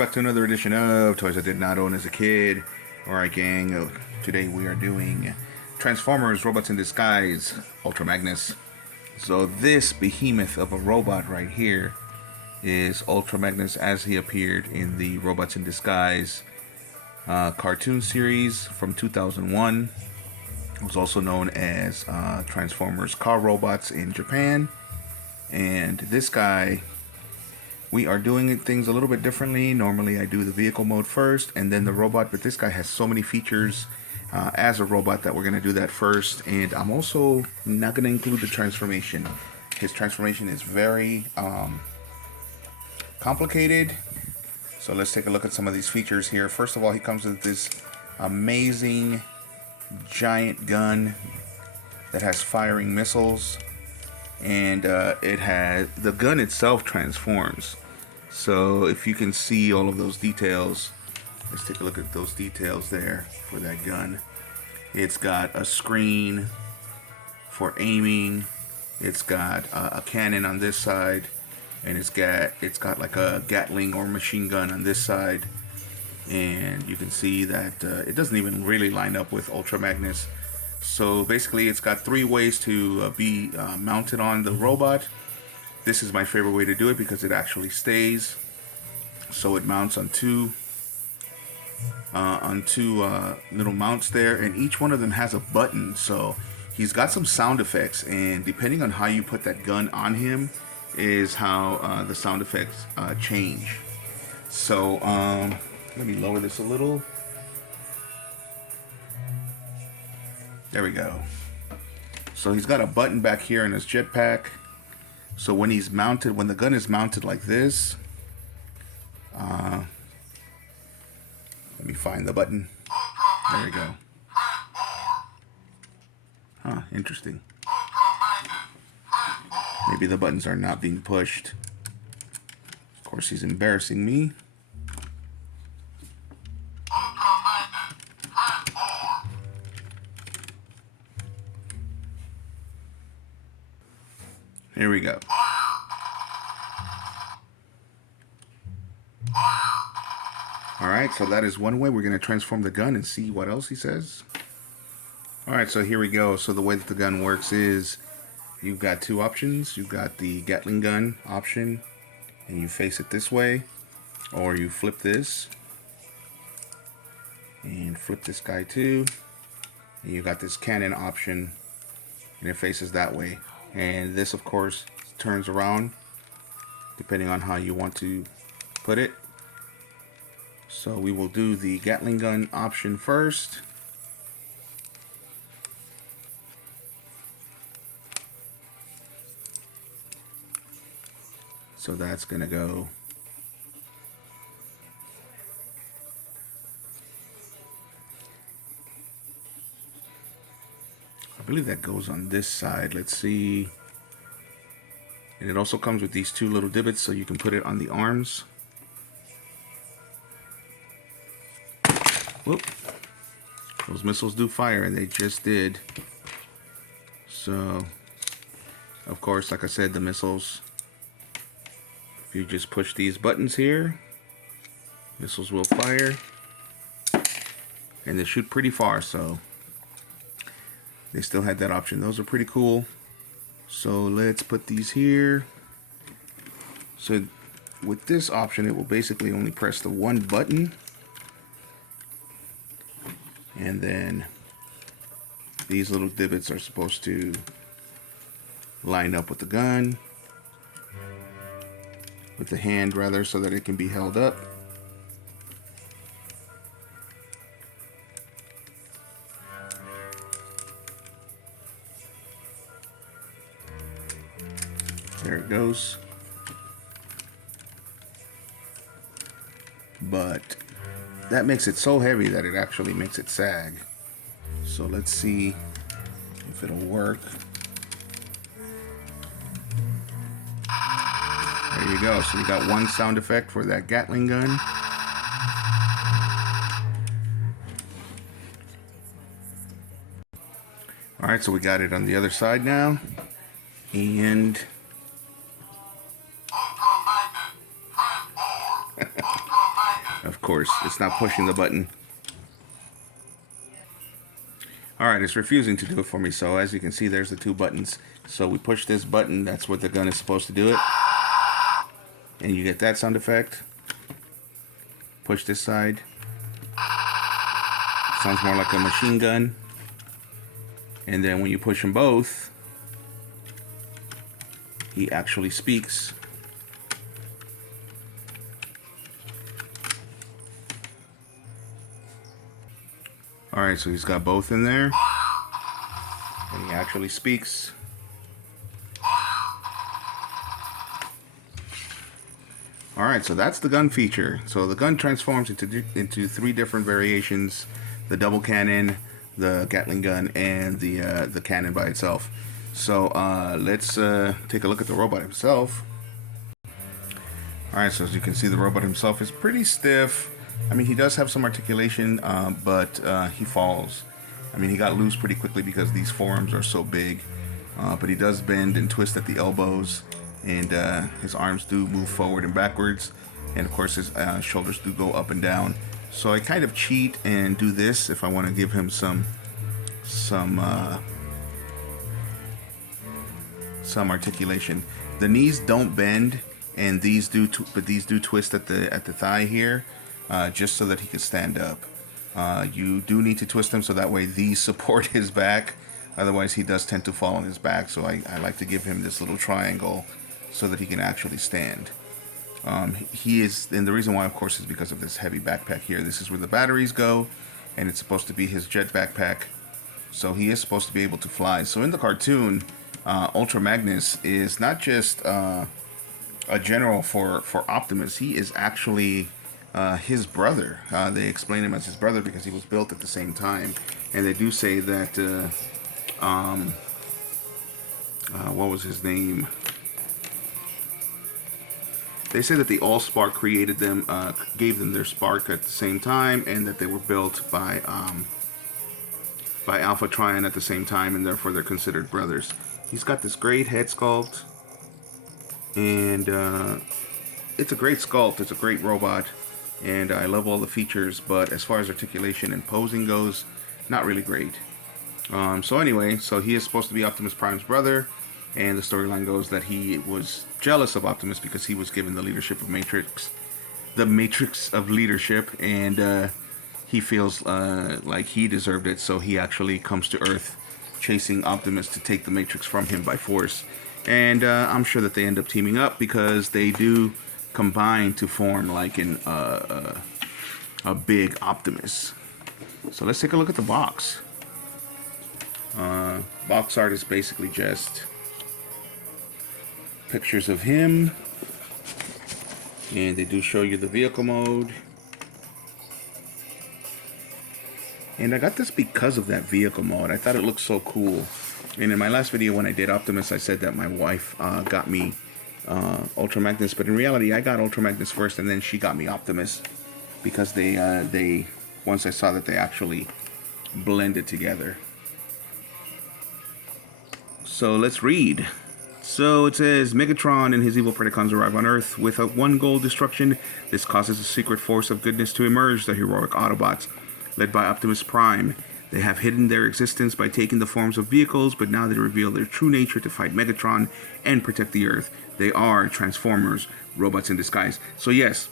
back to another edition of Toys I Did Not Own as a Kid. Alright gang, today we are doing Transformers Robots in Disguise, Ultra Magnus. So this behemoth of a robot right here is Ultra Magnus as he appeared in the Robots in Disguise cartoon series from 2001. It was also known as Transformers Car Robots in Japan. And this guy, we are doing things a little bit differently. Normally I do the vehicle mode first and then the robot, but this guy has so many features as a robot that we're going to do that first. And I'm also not going to include the transformation. His transformation is very complicated. So let's take a look at some of these features here. First of all, he comes with this amazing giant gun that has firing missiles. And the gun itself transforms. So if you can see all of those details, let's take a look at those details there for that gun. It's got a screen for aiming. It's got a cannon on this side, and it's got like a Gatling or machine gun on this side. And you can see that it doesn't even really line up with Ultra Magnus. So basically it's got three ways to be mounted on the robot. This is my favorite way to do it because it actually stays. So it mounts on two little mounts there, and each one of them has a button. So he's got some sound effects, and depending on how you put that gun on him is how the sound effects change. So let me lower this a little. There we go. So he's got a button back here in his jetpack. So when he's mounted, when the gun is mounted like this, let me find the button. There we go. Huh, interesting. Maybe the buttons are not being pushed. Of course, he's embarrassing me. Here we go. Alright, so that is one way. We're going to transform the gun and see what else he says. Alright, so here we go. So the way that the gun works is you've got two options. You've got the Gatling gun option, and you face it this way, or you flip this and flip this guy too. And you got this cannon option, and it faces that way. And this, of course, turns around depending on how you want to put it. So we will do the Gatling gun option first. So that's gonna go I believe that goes on this side. Let's see. And it also comes with these two little divots so you can put it on the arms. Whoop. Those missiles do fire, and they just did. So, of course, like I said, the missiles, if you just push these buttons here, missiles will fire. And they shoot pretty far, so they still had that option. Those are pretty cool. So let's put these here. So with this option, it will basically only press the one button. And then these little divots are supposed to line up with the gun. With the hand, rather, so that it can be held up. There it goes. But that makes it so heavy that it actually makes it sag. So let's see if it'll work. There you go. So you got one sound effect for that Gatling gun. Alright, so we got it on the other side now. And Of course, it's not pushing the button. Alright, it's refusing to do it for me, so as you can see, there's the two buttons. So we push this button, that's what the gun is supposed to do it. And you get that sound effect. Push this side. Sounds more like a machine gun. And then when you push them both, he actually speaks. Alright, so he's got both in there. And he actually speaks. Alright, so that's the gun feature. So the gun transforms into three different variations. The double cannon, the Gatling gun, and the cannon by itself. So let's take a look at the robot himself. Alright, so as you can see, the robot himself is pretty stiff. I mean, he does have some articulation, but he falls. I mean, he got loose pretty quickly because these forearms are so big. But he does bend and twist at the elbows, and his arms do move forward and backwards. And of course, his shoulders do go up and down. So I kind of cheat and do this if I want to give him some articulation. The knees don't bend, and these do, but these do twist at the thigh here, just so that he can stand up. You do need to twist them so that way these support his back. Otherwise, he does tend to fall on his back. So I like to give him this little triangle so that he can actually stand. He is, and the reason why, of course, is because of this heavy backpack here. This is where the batteries go, and it's supposed to be his jet backpack. So he is supposed to be able to fly. So in the cartoon, Ultra Magnus is not just a general for Optimus. He is actually his brother. They explain him as his brother because he was built at the same time. And they do say that, what was his name? They say that the Allspark created them, gave them their spark at the same time, and that they were built by Alpha Trion at the same time, and therefore they're considered brothers. He's got this great head sculpt, and it's a great sculpt. It's a great robot, and I love all the features, but as far as articulation and posing goes, not really great. So anyway, so he is supposed to be Optimus Prime's brother, and the storyline goes that he was jealous of Optimus because he was given the leadership of Matrix, the Matrix of leadership, and he feels like he deserved it, so he actually comes to Earth chasing Optimus to take the Matrix from him by force. And I'm sure that they end up teaming up because they do combine to form like a big Optimus. So let's take a look at the box. Box art is basically just pictures of him, and they do show you the vehicle mode. And I got this because of that vehicle mode. I thought it looked so cool. And in my last video when I did Optimus, I said that my wife got me Ultra Magnus, but in reality I got Ultra Magnus first, and then she got me Optimus because they once I saw that they actually blended together. So let's read. So it says, Megatron and his evil Predacons arrive on Earth with a one goal: destruction. This causes a secret force of goodness to emerge, the heroic Autobots, led by Optimus Prime. They have hidden their existence by taking the forms of vehicles, but now they reveal their true nature to fight Megatron and protect the Earth. They are Transformers, robots in disguise. So yes,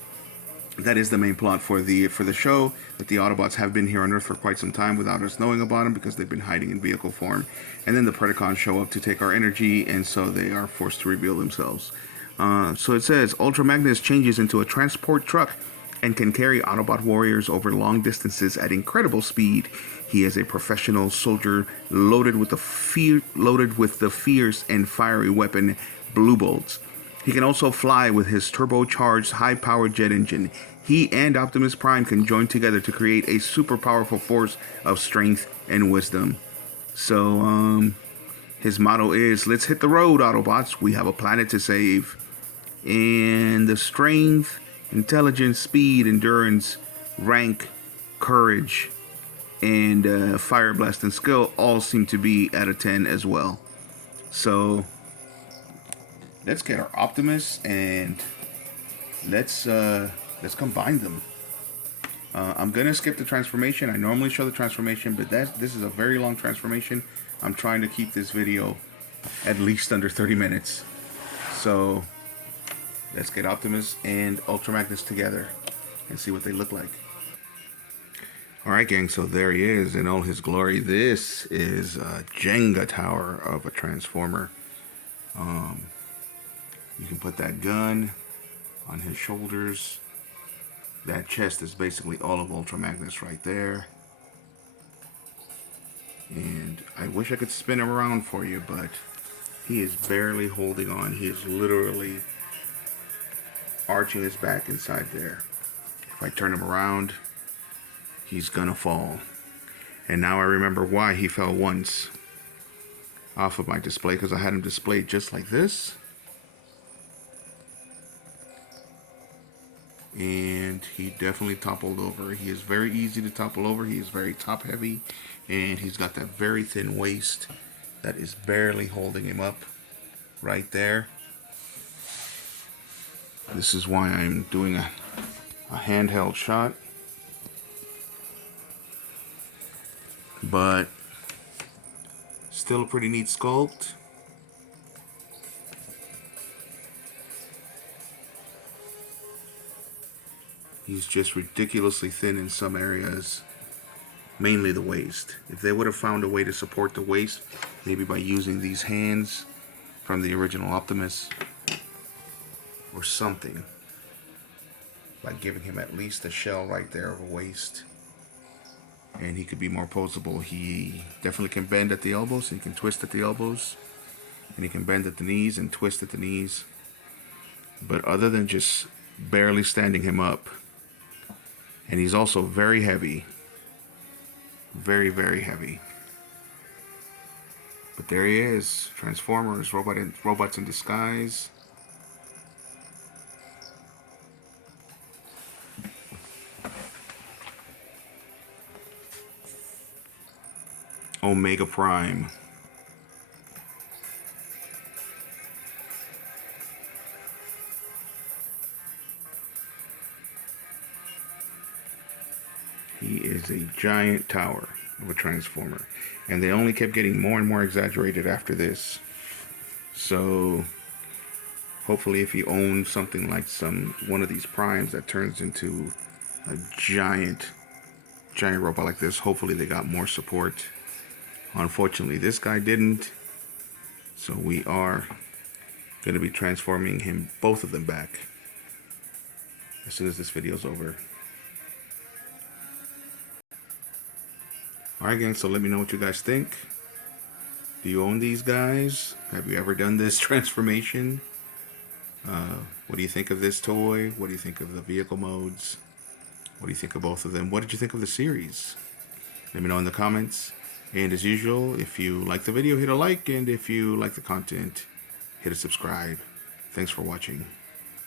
that is the main plot for the show, that the Autobots have been here on Earth for quite some time without us knowing about them because they've been hiding in vehicle form. And then the Predacons show up to take our energy, and so they are forced to reveal themselves. So it says, Ultra Magnus changes into a transport truck and can carry Autobot warriors over long distances at incredible speed. He is a professional soldier loaded with the fierce and fiery weapon Blue Bolts. He can also fly with his turbocharged high-powered jet engine. He and Optimus Prime can join together to create a super powerful force of strength and wisdom. So, his motto is, let's hit the road, Autobots. We have a planet to save. And the strength, intelligence, speed, endurance, rank, courage, and fire blast and skill all seem to be at a 10 as well. So let's get our Optimus and let's combine them. I'm gonna skip the transformation. I normally show the transformation, but this is a very long transformation. I'm trying to keep this video at least under 30 minutes. So let's get Optimus and Ultra Magnus together and see what they look like. Alright gang, so there he is in all his glory. This is a Jenga tower of a Transformer. You can put that gun on his shoulders. That chest is basically all of Ultra Magnus right there. And I wish I could spin him around for you, but he is barely holding on. He is literally arching his back inside there. If I turn him around, he's gonna fall. And now I remember why he fell once off of my display, because I had him displayed just like this. And he definitely toppled over. He is very easy to topple over. He is very top heavy, and he's got that very thin waist that is barely holding him up right there. This is why I'm doing a handheld shot. But still a pretty neat sculpt. He's just ridiculously thin in some areas, mainly the waist. If they would have found a way to support the waist, maybe by using these hands from the original Optimus or something, by giving him at least a shell right there of a waist, and he could be more poseable. He definitely can bend at the elbows, and he can twist at the elbows, and he can bend at the knees and twist at the knees. But other than just barely standing him up, and he's also very heavy, very, very heavy. But there he is, Transformers, robots in disguise. Omega Prime. He is a giant tower of a Transformer. And they only kept getting more and more exaggerated after this. So hopefully if you own something like one of these primes that turns into a giant robot like this, hopefully they got more support. Unfortunately, this guy didn't. So we are going to be transforming him, both of them, back as soon as this video's over. Alright gang, so let me know what you guys think. Do you own these guys? Have you ever done this transformation? What do you think of this toy? What do you think of the vehicle modes? What do you think of both of them? What did you think of the series? Let me know in the comments. And as usual, if you like the video, hit a like. And if you like the content, hit a subscribe. Thanks for watching.